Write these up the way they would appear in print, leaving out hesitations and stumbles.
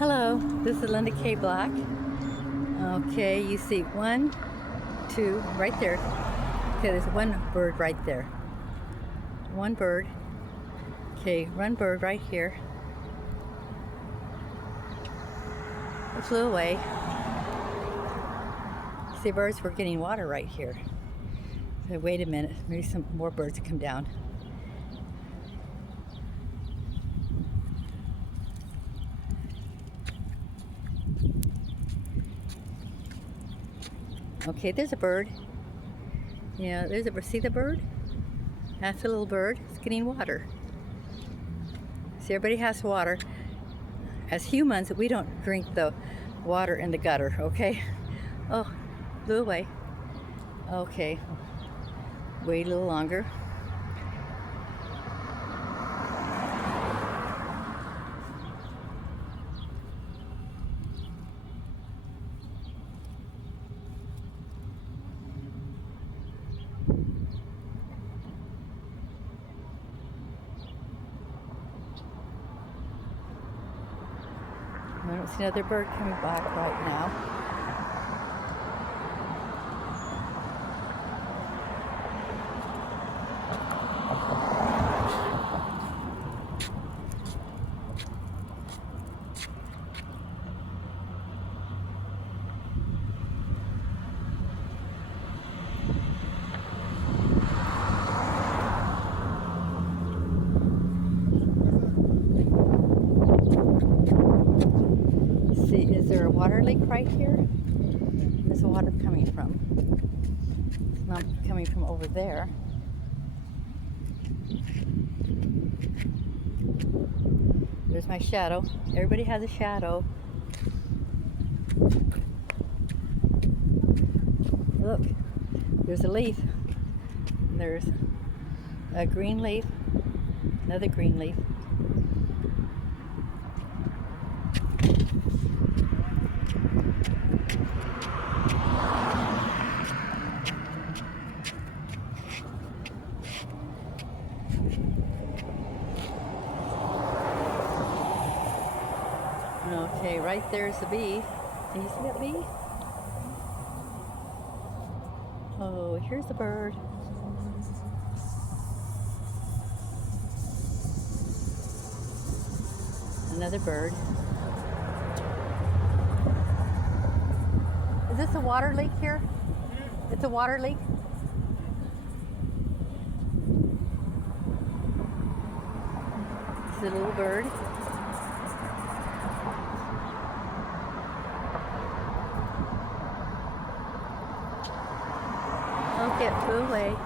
Hello, this is Linda K. Black. Okay, you see one, two, right there. Okay, there's one bird right there. One bird. Okay, one bird right here. It flew away. See, birds were getting water right here. So wait a minute, maybe some more birds come down. Okay, there's a bird. Yeah, there's a bird. See the bird? That's a little bird. It's getting water. See, everybody has water. As humans, we don't drink the water in the gutter, okay? Oh, flew away. Okay, wait a little longer. I don't see another bird coming back right now. See, is there a water leak right here? Where's the water coming from? It's not coming from over there. There's my shadow. Everybody has a shadow. Look, there's a leaf. There's a green leaf, another green leaf. Okay, right there's the bee. Can you see that bee? Oh, here's the bird. Another bird. Is this a water leak here? It's a water leak? It's a little bird. Okay, it flew away.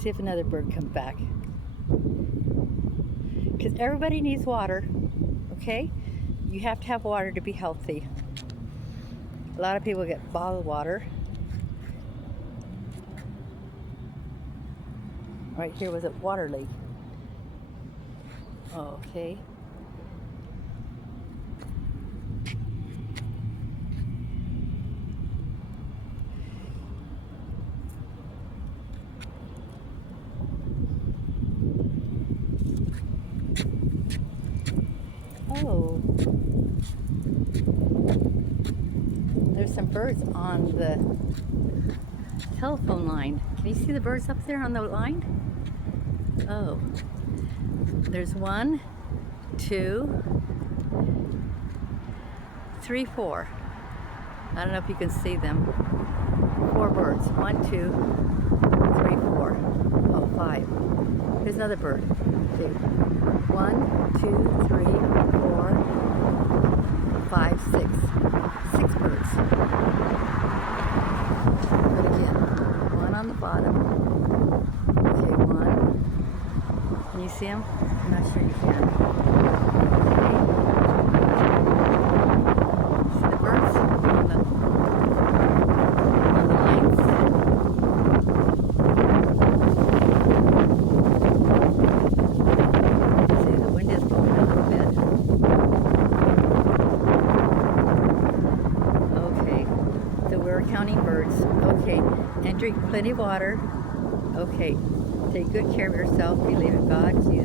See if another bird comes back. Because everybody needs water, okay? You have to have water to be healthy. A lot of people get bottled water. Right here was a water leak. Okay. Oh. There's some birds on the telephone line. Can you see the birds up there on the line? Oh. There's 1, 2, 3, 4. I don't know if you can see them. 4 birds. 1, 2, 3, 4. Oh, 5. Here's another bird. 1, 2, 3, 4, 5, 6. 6 birds. But again, 1 on the bottom. Okay, 1. Can you see them? I'm not sure you can. See the birds on the lines? See, the wind is blowing a little bit. we're counting birds. Okay, and drink plenty of water. Okay, take good care of yourself. Believe in God, Jesus.